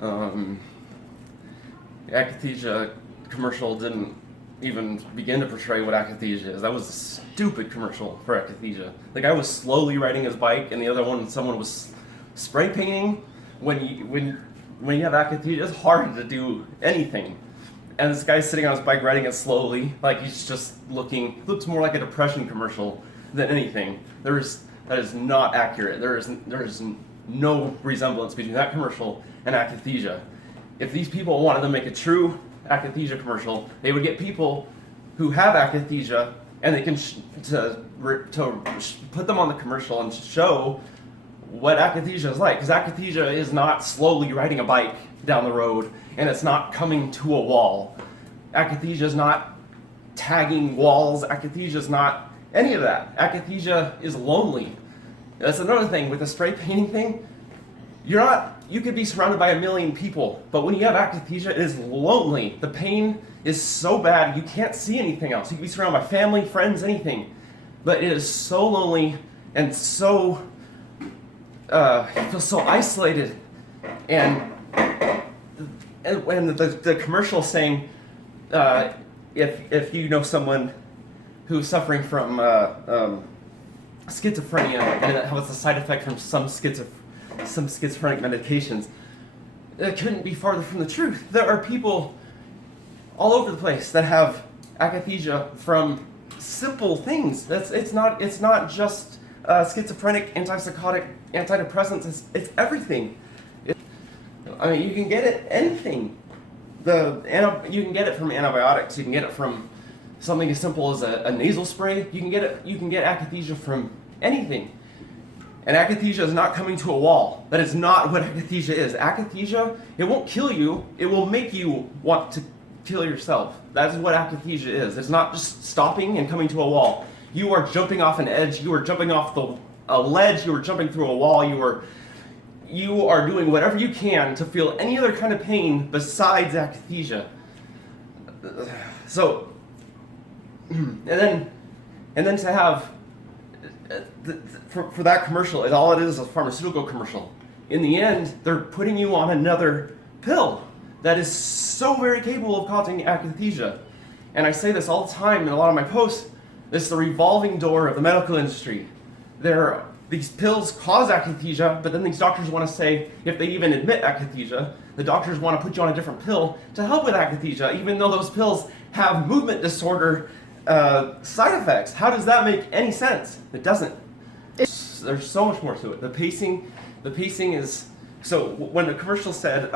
Um, Akathisia commercial didn't even begin to portray what akathisia is. That was a stupid commercial for akathisia. The guy was slowly riding his bike, and the other one, someone was spray painting. When you have akathisia, it's hard to do anything. And this guy's sitting on his bike riding it slowly, like he's just looks more like a depression commercial than anything. That is not accurate. There is no resemblance between that commercial and akathisia. If these people wanted to make a true akathisia commercial, they would get people who have akathisia, and they can put them on the commercial and show what akathisia is like. Because akathisia is not slowly riding a bike down the road, and it's not coming to a wall. Akathisia is not tagging walls. Akathisia is not any of that. Akathisia is lonely. That's another thing with the spray painting thing. You could be surrounded by a million people, but when you have akathisia, it is lonely. The pain is so bad, you can't see anything else. You can be surrounded by family, friends, anything, but it is so lonely and so, you feel so isolated. And the commercial saying, if you know someone who's suffering from schizophrenia, and how it's a side effect from some schizophrenic medications, it couldn't be farther from the truth. There are people all over the place that have akathisia from simple things. It's not just schizophrenic, antipsychotic, antidepressants. It's everything. You can get it anything. You can get it from antibiotics. You can get it from something as simple as a nasal spray. You can get akathisia from anything. And akathisia is not coming to a wall. That is not what akathisia is. Akathisia, it won't kill you. It will make you want to kill yourself. That is what akathisia is. It's not just stopping and coming to a wall. You are jumping off an edge. You are jumping off a ledge. You are jumping through a wall. You are doing whatever you can to feel any other kind of pain besides akathisia. So, and then to have for that commercial, all it is a pharmaceutical commercial. In the end, they're putting you on another pill that is so very capable of causing akathisia. And I say this all the time in a lot of my posts. This is the revolving door of the medical industry. These pills cause akathisia, but then these doctors want to say, if they even admit akathisia, the doctors want to put you on a different pill to help with akathisia, even though those pills have movement disorder side effects. How does that make any sense? It doesn't. There's so much more to it. The pacing is, so when the commercial said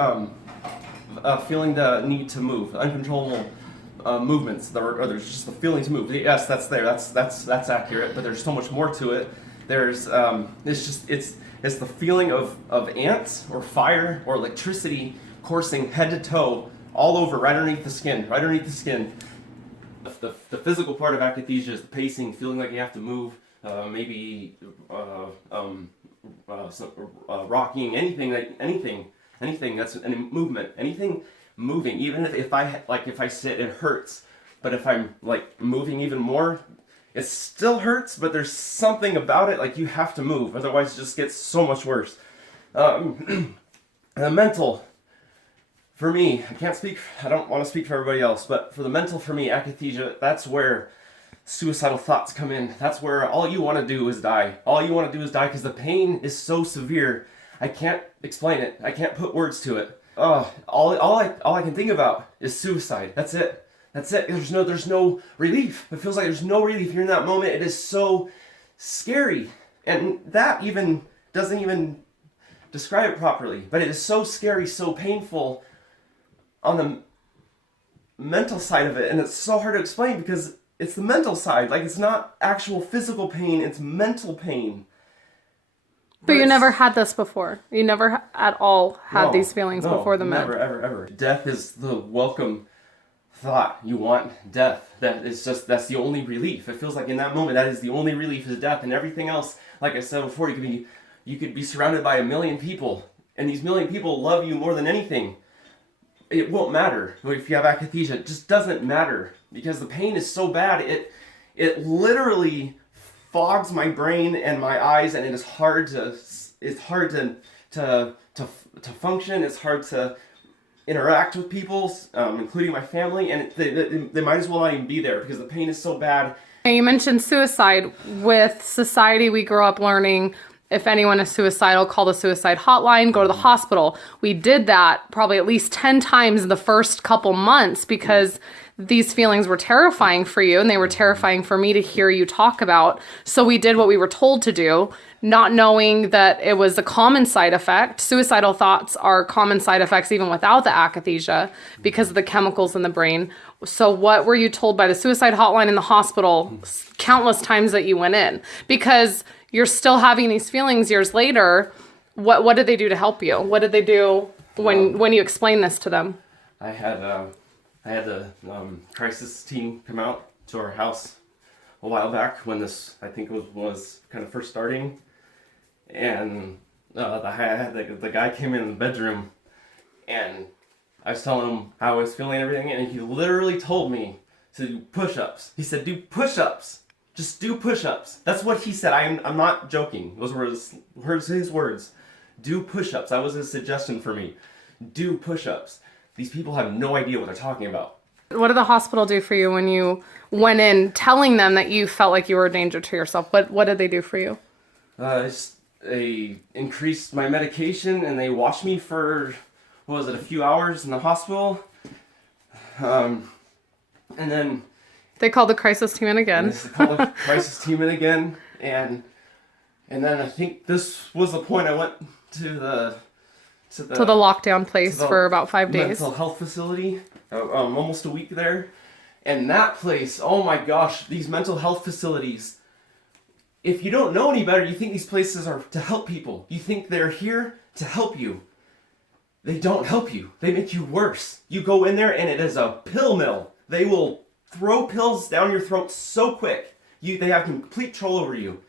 feeling the need to move, uncontrollable movements, or there's just the feeling to move. Yes, that's there. That's accurate. But there's so much more to it. There's it's the feeling of ants or fire or electricity coursing head to toe all over, right underneath the skin. The physical part of akathisia is the pacing, feeling like you have to move, maybe rocking, anything that's any movement, anything moving. Even if I sit, it hurts, but if I'm like moving even more, it still hurts. But there's something about it, like you have to move, otherwise it just gets so much worse. The mental. For me, I don't want to speak for everybody else, but for the mental, for me, akathisia, that's where suicidal thoughts come in. That's where all you want to do is die. All you want to do is die because the pain is so severe. I can't explain it. I can't put words to it. All I can think about is suicide. That's it. There's no relief. It feels like there's no relief. You're in that moment. It is so scary. And that even doesn't even describe it properly. But it is so scary, so painful on the mental side of it, and it's so hard to explain because it's the mental side. Like, it's not actual physical pain, it's mental pain. But you never had this before. You never at all had these feelings before the med. Never, ever. Death is the welcome thought. You want death. That's the only relief. It feels like in that moment, that is the only relief, is death. And everything else, like I said before, you could be surrounded by a million people, and these million people love you more than anything. It won't matter if you have akathisia. It just doesn't matter because the pain is so bad. It literally fogs my brain and my eyes, and it is hard to to function. It's hard to interact with people, including my family, and they might as well not even be there because the pain is so bad. And you mentioned suicide. With society, we grow up learning if anyone is suicidal, call the suicide hotline, go to the hospital. We did that probably at least 10 times in the first couple months because these feelings were terrifying for you and they were terrifying for me to hear you talk about. So we did what we were told to do, not knowing that it was a common side effect. Suicidal thoughts are common side effects even without the akathisia because of the chemicals in the brain. So what were you told by the suicide hotline in the hospital countless times that you went in? Because you're still having these feelings years later. What did they do to help you? What did they do when you explained this to them? I had the crisis team come out to our house a while back when this, I think, was kind of first starting, and the guy came in the bedroom, and I was telling him how I was feeling and everything, and he literally told me to do push-ups. He said, "Do push-ups. Just do push-ups." That's what he said. I'm not joking. Those were his words. Do push-ups. That was his suggestion for me. Do push-ups. These people have no idea what they're talking about. What did the hospital do for you when you went in telling them that you felt like you were a danger to yourself? What did they do for you? They increased my medication and they watched me for, a few hours in the hospital. And then they called the crisis team in again. They called the crisis team in again. And then I think this was the point I went to the lockdown place for about 5 days. Mental health facility, almost a week there. And that place, oh my gosh, these mental health facilities, if you don't know any better, you think these places are to help people. You think they're here to help you. They don't help you. They make you worse. You go in there and it is a pill mill. They will throw pills down your throat so quick. They have complete control over you.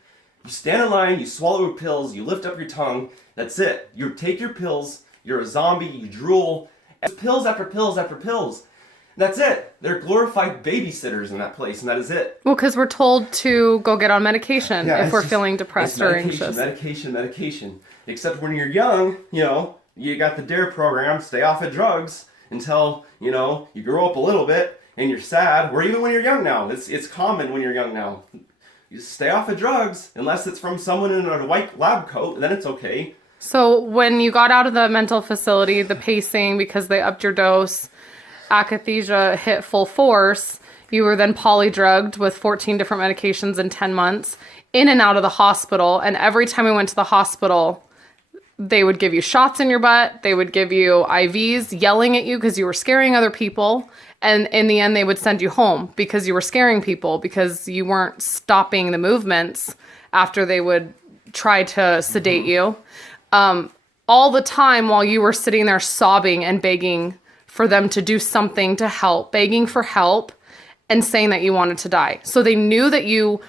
You stand in line, you swallow your pills, you lift up your tongue, that's it. You take your pills, you're a zombie, you drool, and pills after pills after pills. That's it. They're glorified babysitters in that place, and that is it. Well, because we're told to go get on medication if we're feeling depressed or anxious. Medication. Except when you're young, you got the DARE program, stay off of drugs until, you grow up a little bit and you're sad, or even when you're young now. It's common when you're young now. You stay off of drugs unless it's from someone in a white lab coat, then it's okay. So when you got out of the mental facility, the pacing, because they upped your dose, akathisia hit full force, you were then polydrugged with 14 different medications in 10 months, in and out of the hospital. And every time we went to the hospital, they would give you shots in your butt. They would give you IVs, yelling at you because you were scaring other people. And in the end, they would send you home because you were scaring people, because you weren't stopping the movements after they would try to sedate you. All the time while you were sitting there sobbing and begging for them to do something to help, begging for help and saying that you wanted to die. So they knew that you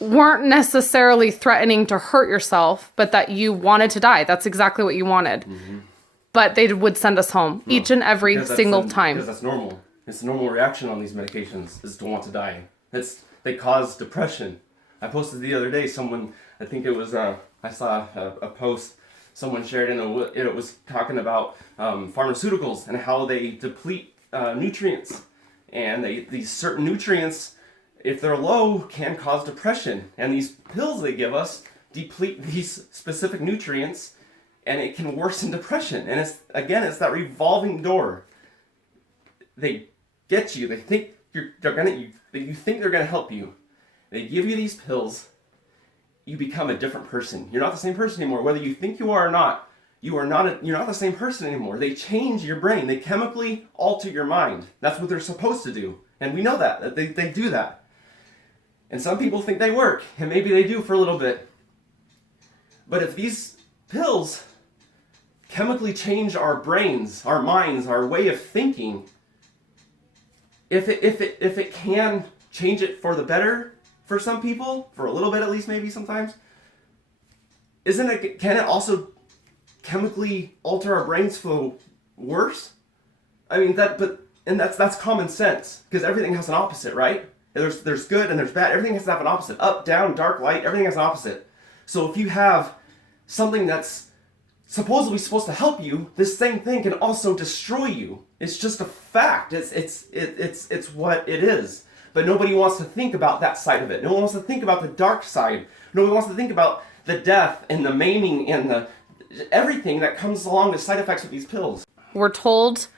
weren't necessarily threatening to hurt yourself, but that you wanted to die. That's exactly what you wanted. Mm-hmm. But they would send us home each and every single time. Because that's normal. It's a normal reaction on these medications, is to want to die. They cause depression. I posted the other day, I think it was, I saw a post someone shared, and it was talking about pharmaceuticals and how they deplete nutrients. And these certain nutrients, if they're low, can cause depression. And these pills they give us deplete these specific nutrients, and it can worsen depression. And it's that revolving door. They get you. They think you think they're gonna help you. They give you these pills. You become a different person. You're not the same person anymore. Whether you think you are or not, you're not the same person anymore. They change your brain. They chemically alter your mind. That's what they're supposed to do. And we know that they do that. And some people think they work, and maybe they do for a little bit. But if these pills chemically change our brains, our minds, our way of thinking, if it can change it for the better for some people, for a little bit at least, maybe sometimes, can it also chemically alter our brains for worse? I mean, that's common sense, because everything has an opposite, right? There's good and there's bad. Everything has to have an opposite. Up, down, dark, light, everything has an opposite. So if you have something that's supposedly supposed to help you, this same thing can also destroy you. It's just a fact. It's what it is. But nobody wants to think about that side of it. No one wants to think about the dark side. Nobody wants to think about the death and the maiming and the everything that comes along, the side effects of these pills. We're told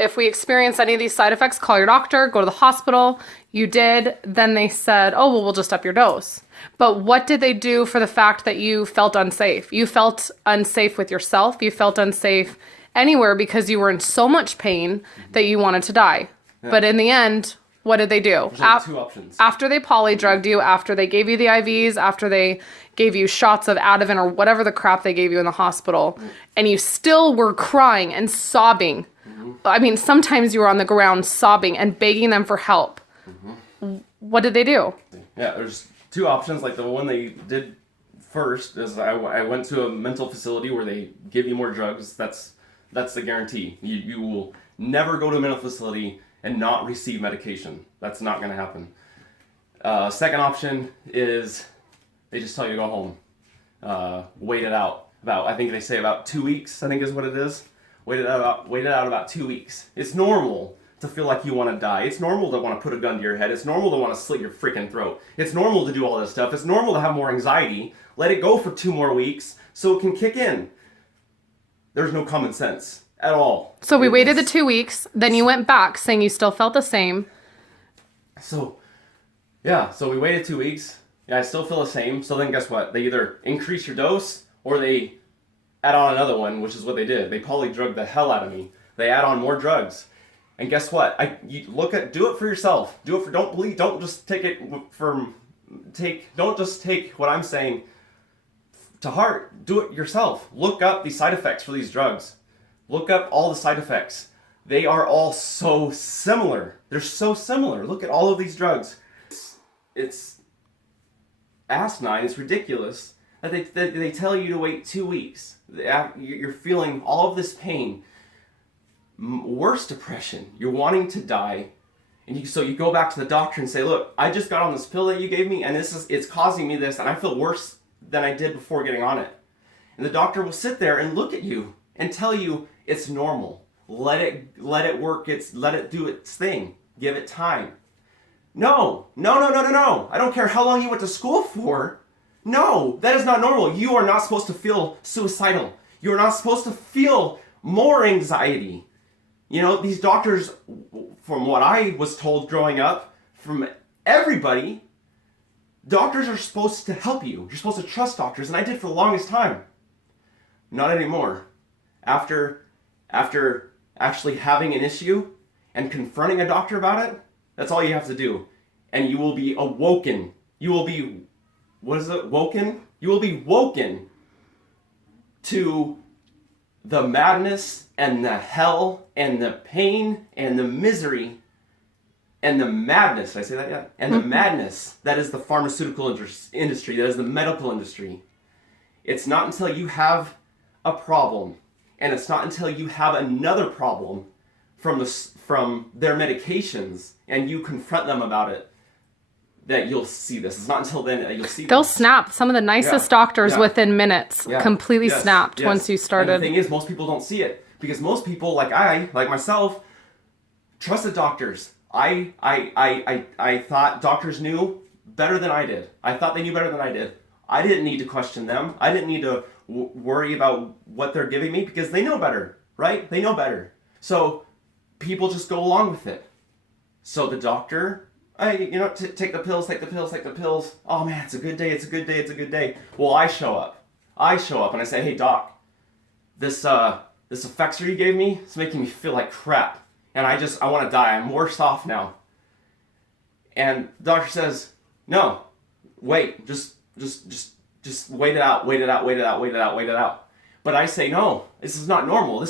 if we experience any of these side effects, call your doctor, go to the hospital. You did. Then they said, oh, well, we'll just up your dose. But what did they do for the fact that you felt unsafe? You felt unsafe with yourself. You felt unsafe anywhere because you were in so much pain that you wanted to die. Yeah. But in the end, what did they do? There's only two options. After they polydrugged you, after they gave you the IVs, after they gave you shots of Ativan or whatever the crap they gave you in the hospital, and you still were crying and sobbing. I mean, sometimes you were on the ground sobbing and begging them for help. What did they do? Yeah, there's two options. Like the one they did first is I went to a mental facility where they give you more drugs. That's the guarantee. You will never go to a mental facility and not receive medication. That's not going to happen. Second option is they just tell you to go home. Wait it out. I think they say about 2 weeks, I think is what it is. Wait it out about 2 weeks. It's normal to feel like you want to die. It's normal to want to put a gun to your head. It's normal to want to slit your freaking throat. It's normal to do all this stuff. It's normal to have more anxiety. Let it go for 2 more weeks so it can kick in. There's no common sense at all. So we waited the 2 weeks, then you went back saying you still felt the same. So we waited 2 weeks. Yeah, I still feel the same. So then guess what? They either increase your dose or they add on another one, which is what they did. They polydrugged the hell out of me. They add on more drugs. And guess what? Do it for yourself. Don't just take what I'm saying to heart. Do it yourself. Look up the side effects for these drugs. Look up all the side effects. They are all so similar. They're so similar. Look at all of these drugs. It's asinine. It's ridiculous that they tell you to wait 2 weeks. You're feeling all of this pain. Worse depression. You're wanting to die. And so you go back to the doctor and say, look, I just got on this pill that you gave me and it's causing me this and I feel worse than I did before getting on it. And the doctor will sit there and look at you and tell you it's normal. Let it work. Let it do its thing. Give it time. No. I don't care how long you went to school for. No, that is not normal. You are not supposed to feel suicidal. You are not supposed to feel more anxiety. You know, these doctors, from what I was told growing up, from everybody, doctors are supposed to help you. You're supposed to trust doctors, and I did for the longest time. Not anymore. After actually having an issue and confronting a doctor about it, that's all you have to do. And you will be awoken. You will be, woken? You will be woken to the madness and the hell and the pain and the misery and the madness, did I say that yet? And the madness that is the pharmaceutical industry, that is the medical industry. It's not until you have a problem, and it's not until you have another problem from their medications and you confront them about it that you'll see this. It's not until then that you'll see They'll this. snap. Some of the nicest doctors within minutes completely snapped once you started. And the thing is, most people don't see it because most people, like myself, trusted doctors. I thought doctors knew better than I did. I thought they knew better than I did. I didn't need to question them. I didn't need to worry about what they're giving me because they know better, right? They know better. So people just go along with it. So the doctor, take the pills. Oh man, it's a good day. Well, I show up and I say, hey doc, this Effexor you gave me, it's making me feel like crap. And I want to die. I'm worse off now. And the doctor says, no, wait, just wait it out. But I say, no, this is not normal.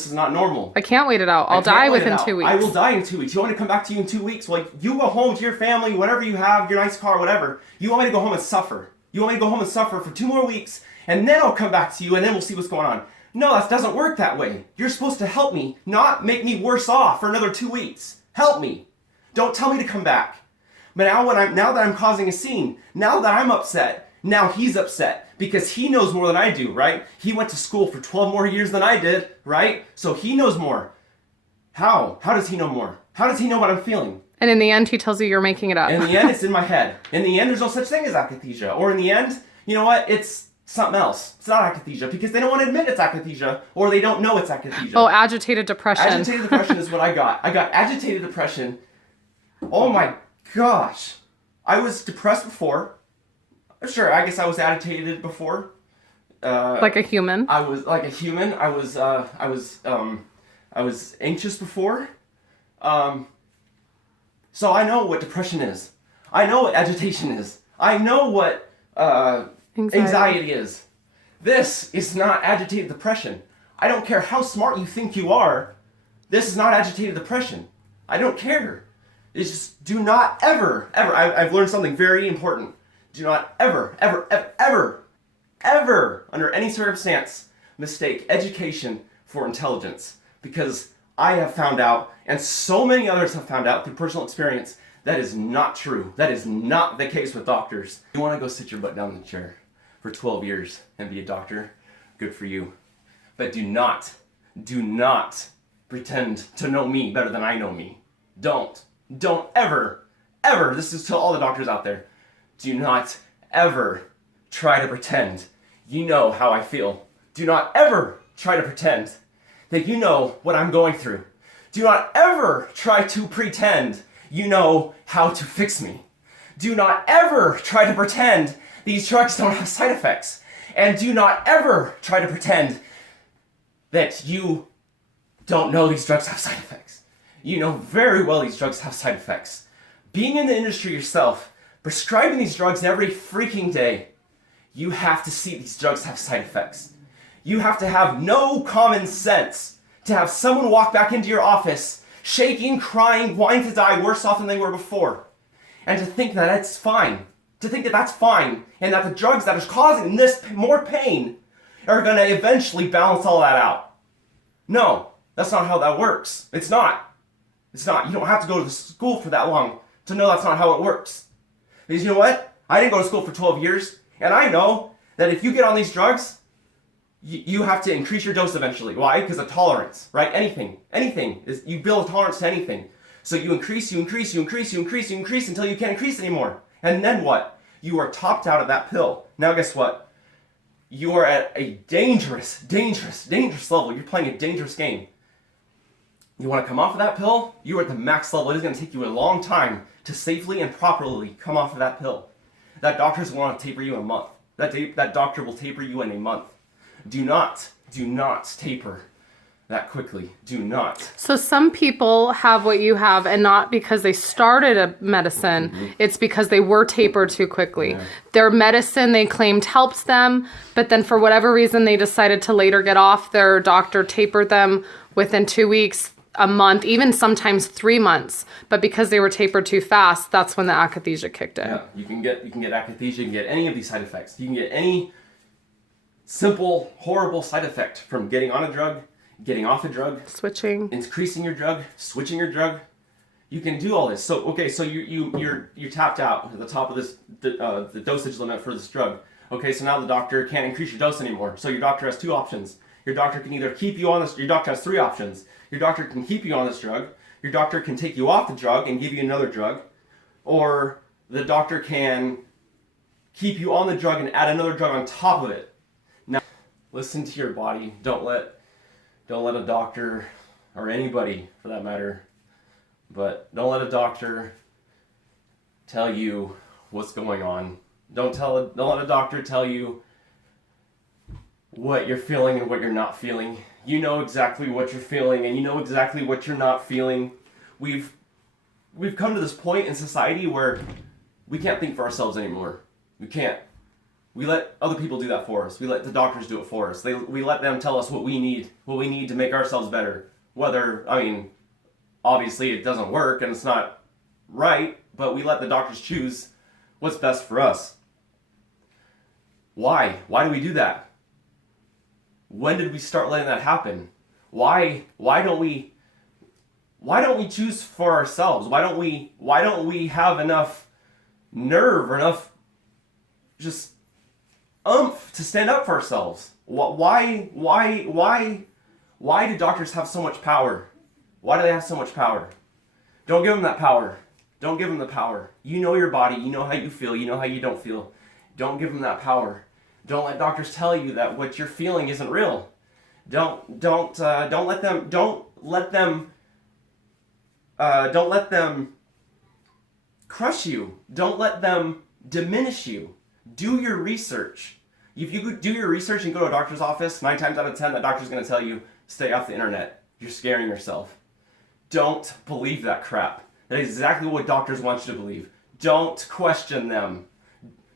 I can't wait it out. I'll die within 2 weeks. I will die in 2 weeks. You want me to come back to you in 2 weeks? Like, you go home to your family, whatever you have, your nice car, whatever. You want me to go home and suffer. You want me to go home and suffer for 2 more weeks, and then I'll come back to you, and then we'll see what's going on. No, that doesn't work that way. You're supposed to help me, not make me worse off for another 2 weeks. Help me. Don't tell me to come back. But now that I'm causing a scene, now that I'm upset, Now he's upset because he knows more than I do, right? He went to school for 12 more years than I did, right? So he knows more. How? How does he know more? How does he know what I'm feeling? And in the end, he tells you you're making it up. In the end, it's in my head. In the end, there's no such thing as akathisia. Or in the end, you know what? It's something else. It's not akathisia because they don't want to admit it's akathisia or they don't know it's akathisia. Oh, agitated depression. Agitated depression is what I got. I got agitated depression. Oh my gosh. I was depressed before. Sure, I guess I was agitated before. Like a human. I was like a human. I was anxious before. So I know what depression is. I know what agitation is. I know what anxiety is. This is not agitated depression. I don't care how smart you think you are. This is not agitated depression. I don't care. It's just do not ever, I've learned something very important. Do not ever, under any circumstance, mistake education for intelligence. Because I have found out, and so many others have found out through personal experience, that is not true. That is not the case with doctors. You want to go sit your butt down in the chair for 12 years and be a doctor? Good for you. But do not pretend to know me better than I know me. Don't ever, this is to all the doctors out there, do not ever try to pretend you know how I feel. Do not ever try to pretend that you know what I'm going through. Do not ever try to pretend you know how to fix me. Do not ever try to pretend these drugs don't have side effects. And do not ever try to pretend that you don't know these drugs have side effects. You know very well these drugs have side effects. Being in the industry yourself, prescribing these drugs every freaking day, you have to see these drugs have side effects. You have to have no common sense to have someone walk back into your office, shaking, crying, wanting to die, worse off than they were before. And to think that that's fine. To think that that's fine, and that the drugs that are causing this more pain are going to eventually balance all that out. No, that's not how that works. It's not. It's not. You don't have to go to school for that long to know that's not how it works. Because you know what? I didn't go to school for 12 years, and I know that if you get on these drugs, you have to increase your dose eventually. Why? Because of tolerance, right? Anything is, you build a tolerance to anything. So you increase until you can't increase anymore. And then what? You are topped out of that pill. Now guess what? You are at a dangerous level. You're playing a dangerous game. You want to come off of that pill? You are at the max level. It is going to take you a long time to safely and properly come off of that pill. That doctor's want to taper you in a month. That doctor will taper you in a month. Do not taper that quickly. Do not. So some people have what you have, and not because they started a medicine, it's because they were tapered too quickly. Yeah. Their medicine they claimed helped them, but then for whatever reason they decided to later get off. Their doctor tapered them within 2 weeks, a month, even sometimes 3 months. But because they were tapered too fast, that's when the akathisia kicked in. Yeah, you can get akathisia, you can get any of these side effects. You can get any simple, horrible side effect from getting on a drug, getting off a drug, switching, increasing your drug, switching your drug. You can do all this. So okay, so you're tapped out at the top of this the dosage limit for this drug. Okay, so now the doctor can't increase your dose anymore. So your doctor has two options. Your doctor can either keep you on this. Your doctor has three options. Your doctor can keep you on this drug. Your doctor can take you off the drug and give you another drug, or the doctor can keep you on the drug and add another drug on top of it. Now, listen to your body. Don't let a doctor, or anybody for that matter, but don't let a doctor tell you what's going on. Don't let a doctor tell you what you're feeling and what you're not feeling. You know exactly what you're feeling, and you know exactly what you're not feeling. We've come to this point in society where we can't think for ourselves anymore. We can't. We let other people do that for us. We let the doctors do it for us. We let them tell us what we need to make ourselves better. Obviously it doesn't work and it's not right, but we let the doctors choose what's best for us. Why? Why do we do that? When did we start letting that happen? Why don't we choose for ourselves? Why don't we have enough nerve or enough just oomph to stand up for ourselves. Why do doctors have so much power? Why do they have so much power? Don't give them that power. Don't give them the power. You know your body. You know how you feel. You know how you don't feel. Don't give them that power. Don't let doctors tell you that what you're feeling isn't real. Don't let them crush you. Don't let them diminish you. Do your research. If you do your research and go to a doctor's office, 9 times out of 10, that doctor's going to tell you, stay off the internet. You're scaring yourself. Don't believe that crap. That is exactly what doctors want you to believe. Don't question them.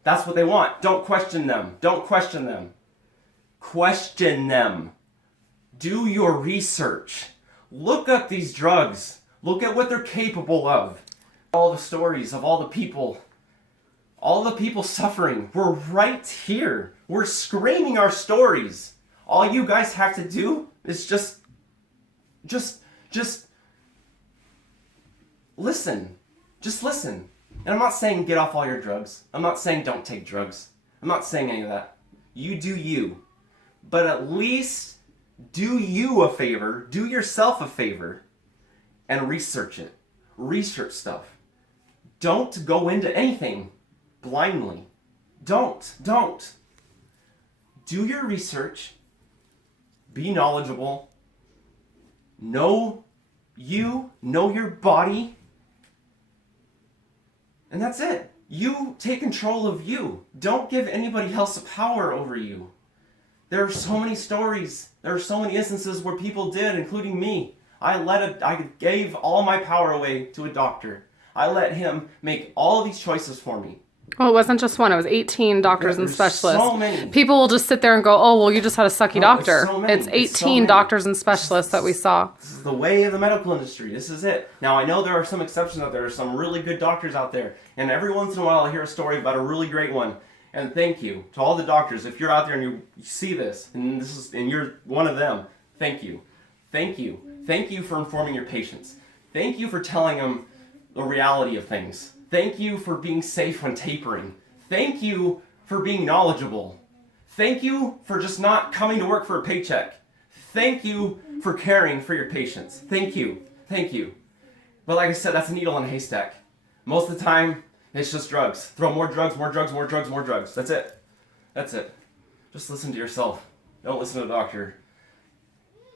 That's what they want. Don't question them. Don't question them. Question them. Do your research. Look up these drugs. Look at what they're capable of. All the stories of all the people suffering. We're right here. We're screaming our stories. All you guys have to do is just listen. Just listen. And I'm not saying get off all your drugs. I'm not saying don't take drugs. I'm not saying any of that. You do you. But at least do you a favor, do yourself a favor, and research it. Research stuff. Don't go into anything blindly. Don't. Do your research. Be knowledgeable. Know your body. And that's it. You take control of you. Don't give anybody else power over you. There are so many stories. There are so many instances where people did, including me. I gave all my power away to a doctor. I let him make all of these choices for me. Well, it wasn't just one. It was 18 doctors and specialists. So many. People will just sit there and go, oh, well, you just had a sucky doctor. So many. It's 18 doctors and specialists that we saw. This is the way of the medical industry. This is it. Now, I know there are some exceptions out there. There are some really good doctors out there. And every once in a while, I hear a story about a really great one. And thank you to all the doctors. If you're out there and you see this, and you're one of them, thank you. Thank you. Thank you for informing your patients. Thank you for telling them the reality of things. Thank you for being safe when tapering. Thank you for being knowledgeable. Thank you for just not coming to work for a paycheck. Thank you for caring for your patients. Thank you. Thank you. But like I said, that's a needle in a haystack. Most of the time, it's just drugs. Throw more drugs, more drugs, more drugs, more drugs. That's it. That's it. Just listen to yourself. Don't listen to the doctor.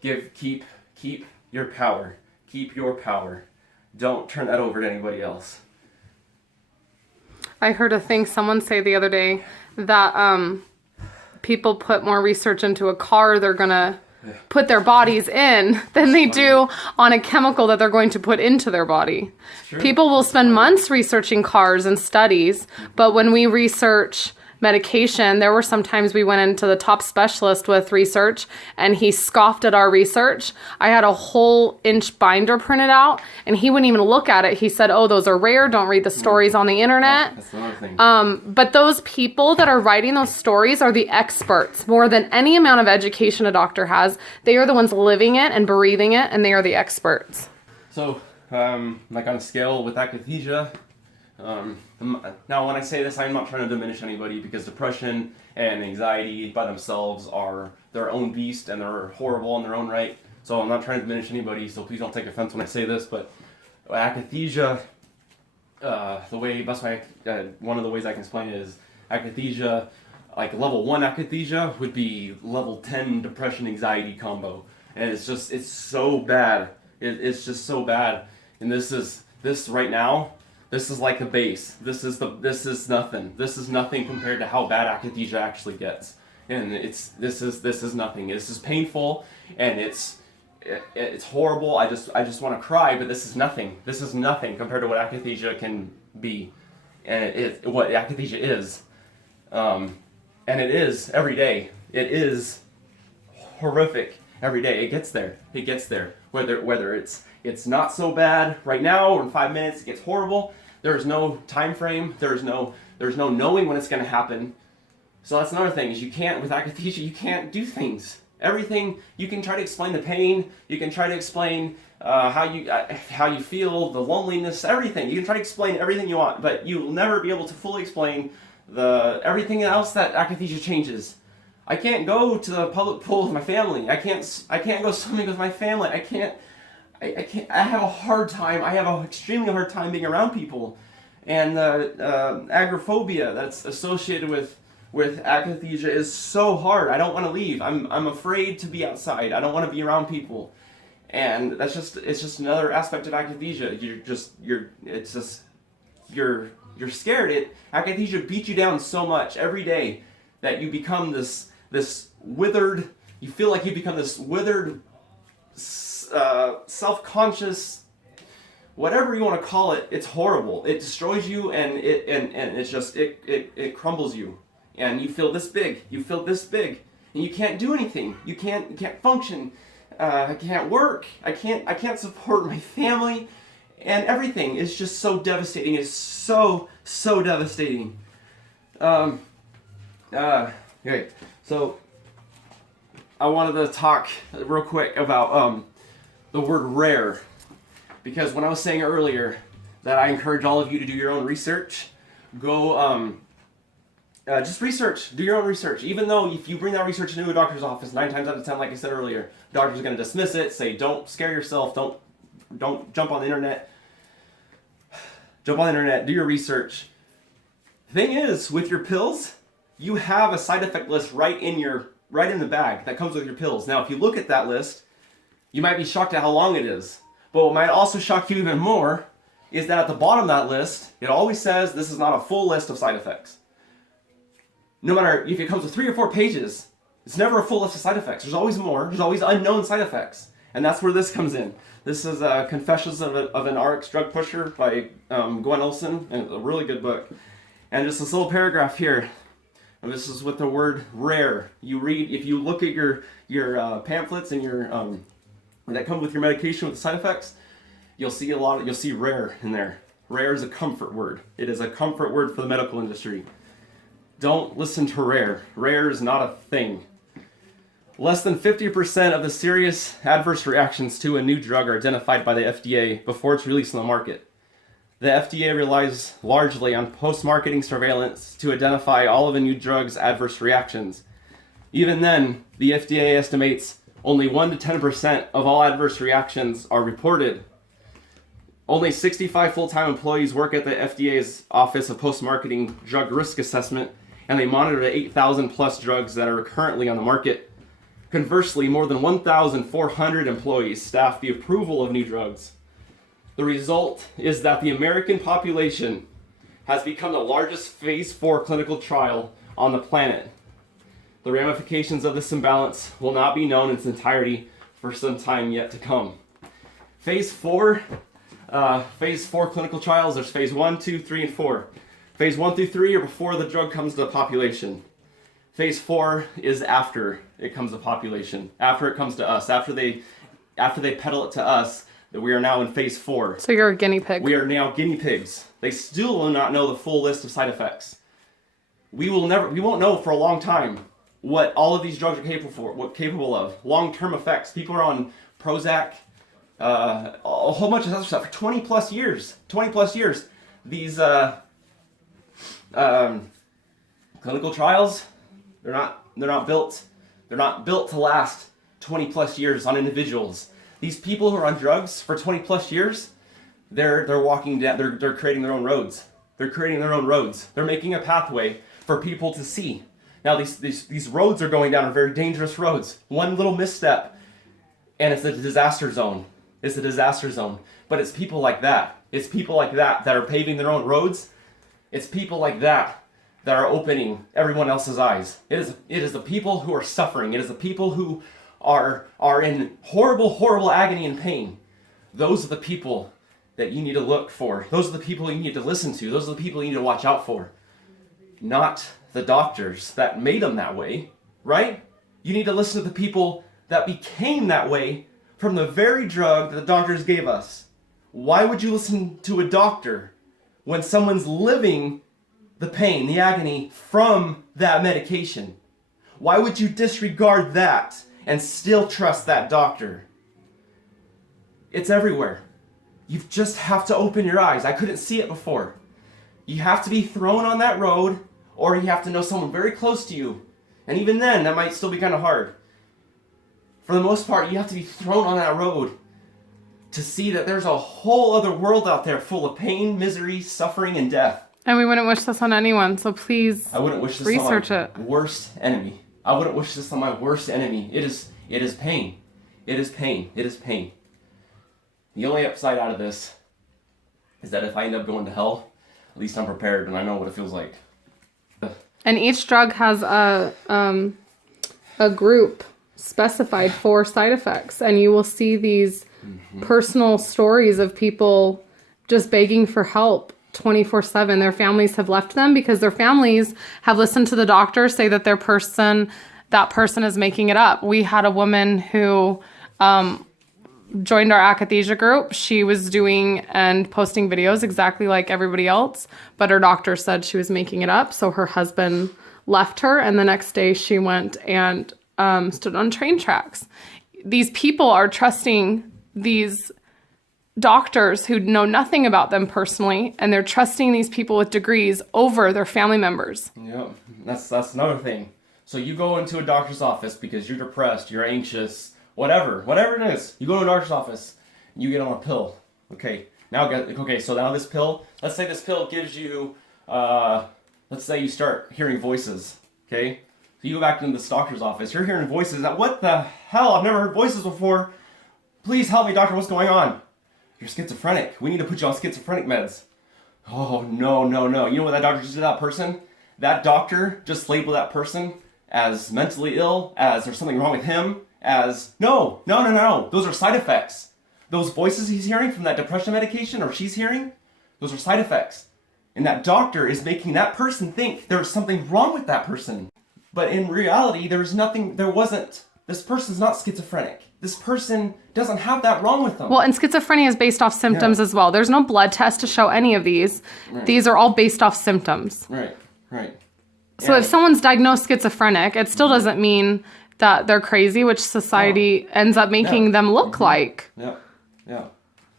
Keep your power. Keep your power. Don't turn that over to anybody else. I heard a thing someone say the other day that people put more research into a car they're going to put their bodies in than they do on a chemical that they're going to put into their body. People will spend months researching cars and studies, but when we research medication, there were some times we went into the top specialist with research and he scoffed at our research. I had a whole inch binder printed out and he wouldn't even look at it. He said, oh, those are rare. Don't read the stories on the internet. That's another thing. But those people that are writing those stories are the experts. More than any amount of education a doctor has, they are the ones living it and breathing it, and they are the experts. So, like on a scale with akathisia, now when I say this, I'm not trying to diminish anybody, because depression and anxiety by themselves are their own beast and they're horrible in their own right. So I'm not trying to diminish anybody, so please don't take offense when I say this, but akathisia, one of the ways I can explain it is akathisia, like level 1 akathisia would be level 10 depression anxiety combo. And it's so bad. It's just so bad. And this right now, this is like the base. This is nothing. This is nothing compared to how bad akathisia actually gets. And this is nothing. This is painful and it's horrible. I just want to cry, but this is nothing. This is nothing compared to what akathisia can be, and what akathisia is. And it is every day. It is horrific every day. It gets there. Whether it's not so bad right now, or in 5 minutes it gets horrible. There's no time frame. There's no knowing when it's going to happen. So that's another thing, is with akathisia, you can't do things. Everything, you can try to explain the pain, you can try to explain how you feel, the loneliness, everything. You can try to explain everything you want, but you'll never be able to fully explain everything else that akathisia changes. I can't go to the public pool with my family. I can't go swimming with my family. I can't. I have a hard time. I have an extremely hard time being around people, and the agoraphobia that's associated with akathisia is so hard. I don't want to leave. I'm afraid to be outside. I don't want to be around people, and it's just another aspect of akathisia. You're scared. Akathisia beats you down so much every day that you become this withered. You feel like you become this withered, self-conscious, whatever you want to call it. It's horrible. It destroys you, and it crumbles you, and you feel this big. You feel this big, and you can't do anything. You can't function. I can't work. I can't support my family, and everything is just so devastating. It's so devastating. Okay, so I wanted to talk real quick about the word rare, because when I was saying earlier that I encourage all of you to do your own research, go just research, do your own research. Even though if you bring that research into a doctor's office, 9 times out of 10, like I said earlier, the doctor's going to dismiss it, say don't scare yourself, don't jump on the internet. Jump on the internet, do your research. Thing is, with your pills, you have a side effect list right in the bag that comes with your pills. Now, if you look at that list, you might be shocked at how long it is. But what might also shock you even more is that at the bottom of that list, it always says this is not a full list of side effects. No matter if it comes with 3 or 4 pages, it's never a full list of side effects. There's always more. There's always unknown side effects. And that's where this comes in. This is Confessions of an RX Drug Pusher by Gwen Olson, and a really good book. And just this little paragraph here. And this is with the word rare. You read, if you look at your pamphlets and your that come with your medication with the side effects, you'll see rare in there. Rare is a comfort word. It is a comfort word for the medical industry. Don't listen to rare. Rare is not a thing. Less than 50% of the serious adverse reactions to a new drug are identified by the FDA before it's released on the market. The FDA relies largely on post-marketing surveillance to identify all of a new drug's adverse reactions. Even then, the FDA estimates only 1 to 10% of all adverse reactions are reported. Only 65 full-time employees work at the FDA's Office of Post-Marketing Drug Risk Assessment, and they monitor the 8,000 plus drugs that are currently on the market. Conversely, more than 1,400 employees staff the approval of new drugs. The result is that the American population has become the largest phase 4 clinical trial on the planet. The ramifications of this imbalance will not be known in its entirety for some time yet to come. Phase 4 clinical trials, there's phase 1, 2, 3, and 4. Phase 1 through 3 are before the drug comes to the population. Phase 4 is after it comes to population, after it comes to us, after they peddle it to us, that we are now in phase 4. So you're a guinea pig. We are now guinea pigs. They still will not know the full list of side effects. We won't know for a long time what all of these drugs are capable of. Long-term effects. People are on Prozac, a whole bunch of other stuff for 20 plus years. 20 plus years. These clinical trials, they're not built to last 20 plus years on individuals. These people who are on drugs for 20 plus years, they're walking down, they're creating their own roads. They're creating their own roads. They're making a pathway for people to see. Now these roads are going down are very dangerous roads. One little misstep and it's a disaster zone. It's a disaster zone. But it's people like that. It's people like that are paving their own roads. It's people like that are opening everyone else's eyes. It is the people who are suffering. It is the people who are in horrible agony and pain. Those are the people that you need to look for. Those are the people you need to listen to. Those are the people you need to watch out for. Not the doctors that made them that way, right? You need to listen to the people that became that way from the very drug that the doctors gave us. Why would you listen to a doctor when someone's living the pain, the agony from that medication? Why would you disregard that and still trust that doctor? It's everywhere. You just have to open your eyes. I couldn't see it before. You have to be thrown on that road or you have to know someone very close to you. And even then, that might still be kind of hard. For the most part, you have to be thrown on that road to see that there's a whole other world out there full of pain, misery, suffering, and death. And we wouldn't wish this on anyone, so please I wouldn't wish this research on it. my worst enemy. I wouldn't wish this on my worst enemy. It is pain. It is pain. It is pain. The only upside out of this is that if I end up going to hell, at least I'm prepared and I know what it feels like. And each drug has a group specified for side effects, and you will see these personal stories of people just begging for help 24/7. Their families have left them because their families have listened to the doctor say that that person is making it up. We had a woman who joined our Akathisia group. She was doing and posting videos exactly like everybody else, but her doctor said she was making it up. So her husband left her, and the next day she went and stood on train tracks. These people are trusting these doctors who know nothing about them personally, and they're trusting these people with degrees over their family members. Yeah, that's another thing. So you go into a doctor's office because you're depressed, you're anxious, whatever it is. You go to a doctor's office, and you get on a pill. So now this pill, let's say this pill gives you, let's say you start hearing voices, okay? So you go back into this doctor's office, you're hearing voices. What the hell? I've never heard voices before. Please help me, doctor, what's going on? You're schizophrenic. We need to put you on schizophrenic meds. Oh, no. You know what that doctor just did to that person? That doctor just labeled that person as mentally ill, as there's something wrong with him, as, no. Those are side effects. Those voices he's hearing from that depression medication, or she's hearing, those are side effects. And that doctor is making that person think there's something wrong with that person. But in reality, this person's not schizophrenic. This person doesn't have that wrong with them. Well, and schizophrenia is based off symptoms as well. There's no blood test to show any of these. Right. These are all based off symptoms. Right. So if someone's diagnosed schizophrenic, it still doesn't mean that they're crazy, which society ends up making them look like. Yeah.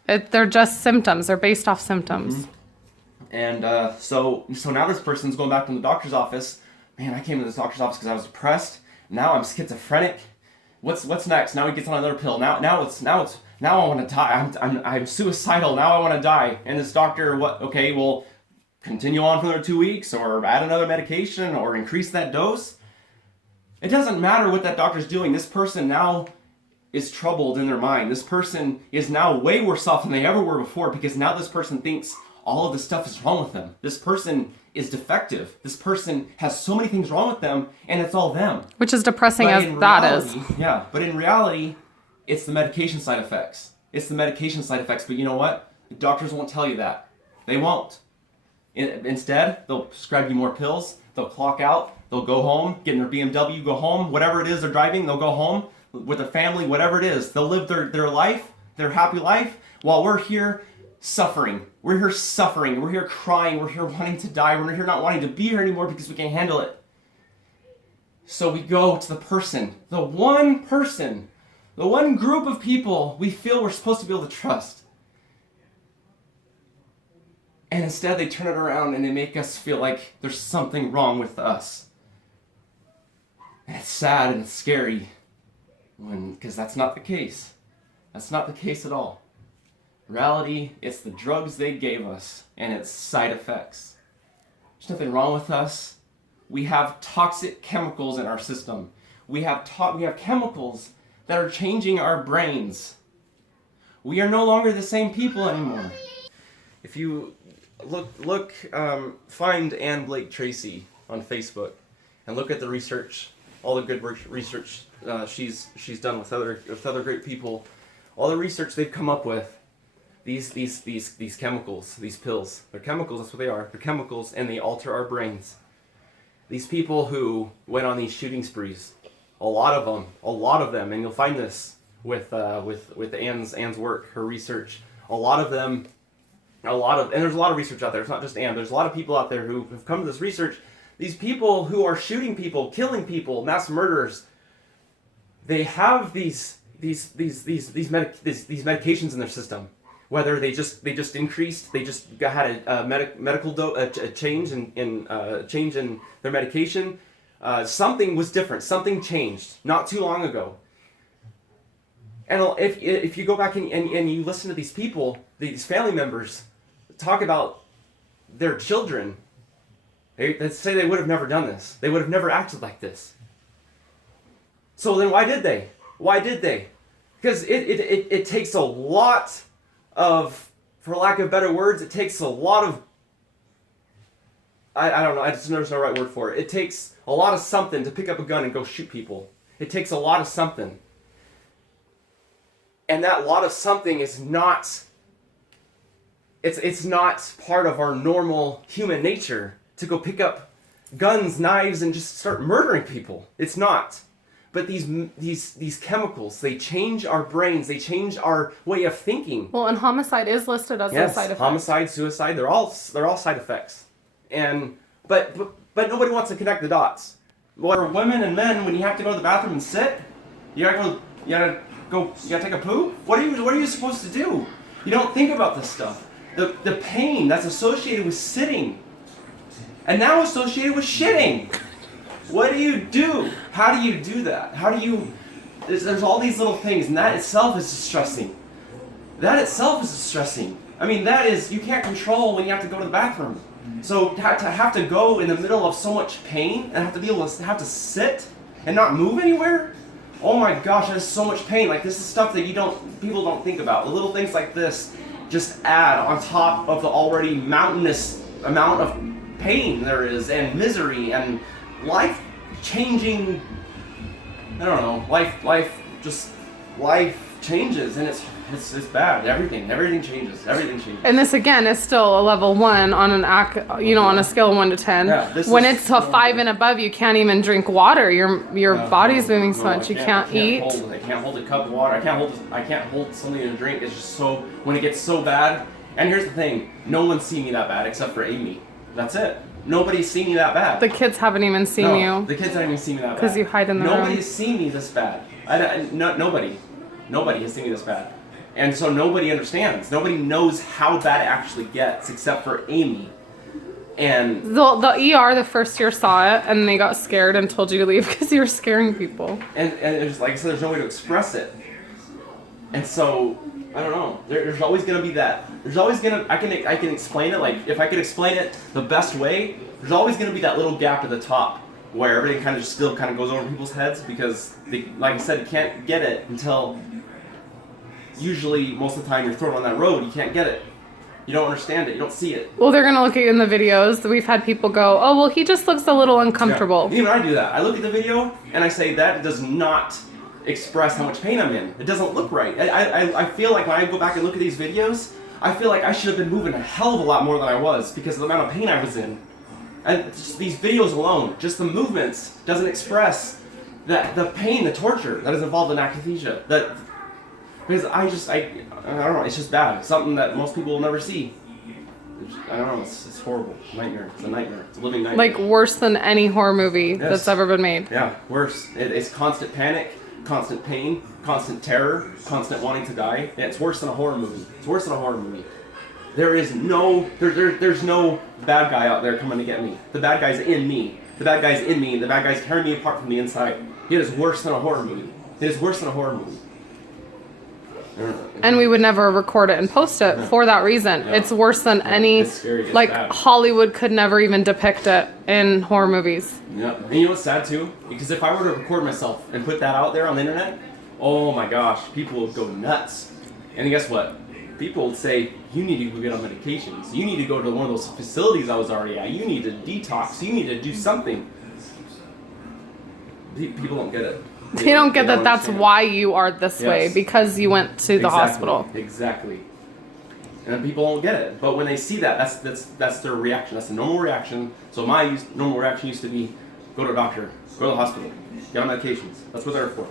They're just symptoms. They're based off symptoms. And so now this person's going back to the doctor's office. Man, I came to this doctor's office because I was depressed. Now I'm schizophrenic. What's next? Now he gets on another pill. Now I want to die. I'm suicidal. Now I want to die. And this doctor, will continue on for another 2 weeks, or add another medication, or increase that dose. It doesn't matter what that doctor's doing. This person now is troubled in their mind. This person is now way worse off than they ever were before, because now this person thinks all of this stuff is wrong with them. This person is defective. This person has so many things wrong with them, and it's all them. Which is depressing as that is. Yeah, but in reality, it's the medication side effects. But you know what? The doctors won't tell you that. They won't. Instead, they'll prescribe you more pills. They'll clock out. They'll go home, get in their BMW, go home. Whatever it is they're driving, they'll go home with their family, whatever it is. They'll live their life, their happy life, while we're here suffering. We're here suffering. We're here crying. We're here wanting to die. We're here not wanting to be here anymore because we can't handle it. So we go to the one group of people we feel we're supposed to be able to trust. And instead they turn it around and they make us feel like there's something wrong with us. And it's sad and it's scary, because that's not the case. That's not the case at all. In reality, it's the drugs they gave us and its side effects. There's nothing wrong with us. We have toxic chemicals in our system. We have chemicals that are changing our brains. We are no longer the same people anymore. If you find Ann Blake Tracy on Facebook and look at the research, all the good research she's done with other great people, all the research they've come up with. These chemicals, these pills, they're chemicals. That's what they are. They're chemicals, and they alter our brains. These people who went on these shooting sprees, a lot of them, and you'll find this with Ann's work, her research. And there's a lot of research out there. It's not just Ann. There's a lot of people out there who have come to this research. These people who are shooting people, killing people, mass murderers, they have these medications in their system. whether they just increased, they just had a change in their medication. Something was different. Something changed not too long ago. And if you go back and you listen to these people, these family members, talk about their children, they say they would have never done this. They would have never acted like this. So then why did they? Why did they? Because it takes a lot of, for lack of better words, it takes a lot of, I don't know, there's no right word for it. It takes a lot of something to pick up a gun and go shoot people. It takes a lot of something. And that lot of something is not, it's not part of our normal human nature to go pick up guns, knives, and just start murdering people. It's not. But these chemicals, they change our brains, they change our way of thinking. Well, and homicide is listed as a side effect. Homicide, suicide, they're all side effects. And but nobody wants to connect the dots. For women and men, when you have to go to the bathroom and sit, you gotta take a poo? What are you supposed to do? You don't think about this stuff. The pain that's associated with sitting, and now associated with shitting. What do you do? How do you do that? How do you... There's all these little things, and that itself is distressing. That itself is distressing. I mean, that is... You can't control when you have to go to the bathroom. So to have to go in the middle of so much pain, and have to sit and not move anywhere? Oh my gosh, that is so much pain. Like, this is stuff that people don't think about. The little things like this just add on top of the already mountainous amount of pain there is, and misery, and life-changing, I don't know, life changes, and it's bad. Everything changes. And this again is still a level 1 on on a scale of 1 to 10. Yeah, when it's a 5 and above, you can't even drink water. Your body's moving so much. You can't eat. I can't hold a cup of water. I can't hold something to drink. It's just so, when it gets so bad. And here's the thing: no one's seen me that bad except for Amy. That's it. Nobody's seen me that bad. The kids haven't even seen you. The kids haven't even seen me that bad. Because you hide in the room. Nobody's seen me this bad. Nobody has seen me this bad. And so nobody understands. Nobody knows how bad it actually gets except for Amy. And the ER the first year saw it, and they got scared and told you to leave because you were scaring people. And it's like I said, there's no way to express it. And so I don't know. There's always gonna be that. There's always gonna. I can explain it. Like, if I could explain it the best way, there's always gonna be that little gap at the top where everything kind of still kind of goes over people's heads, because like I said, you can't get it until, usually most of the time you're thrown on that road. You can't get it. You don't understand it. You don't see it. Well, they're gonna look at you in the videos. We've had people go, "Oh, well, he just looks a little uncomfortable." Yeah. Even I do that. I look at the video and I say, that does not express how much pain I'm in. It doesn't look right. I feel like when I go back and look at these videos, I feel like I should have been moving a hell of a lot more than I was, because of the amount of pain I was in. And just these videos alone, just the movements, doesn't express the pain, the torture that is involved in akathisia. Because I don't know, it's just bad. It's something that most people will never see. I don't know, it's horrible. Nightmare. It's a nightmare. It's a living nightmare. Like, worse than any horror movie that's ever been made. Yeah, worse. It's constant panic, constant pain, constant terror, constant wanting to die. Yeah, it's worse than a horror movie. It's worse than a horror movie. There's no bad guy out there coming to get me. The bad guy's in me. The bad guy's in me. The bad guy's tearing me apart from the inside. It is worse than a horror movie. It is worse than a horror movie. And we would never record it and post it for that reason. No. It's worse than any, it's scary. It's like, bad. Hollywood could never even depict it in horror movies. Yeah, and you know what's sad too? Because if I were to record myself and put that out there on the internet, oh my gosh, people would go nuts. And guess what? People would say, you need to go get on medications. You need to go to one of those facilities I was already at. You need to detox. You need to do something. People don't get it. They don't get that that's why you are this way, because you went to the hospital. Exactly. And people don't get it. But when they see that, that's their reaction. That's the normal reaction. So my normal reaction used to be, go to a doctor, go to the hospital, get on medications. That's what they're for.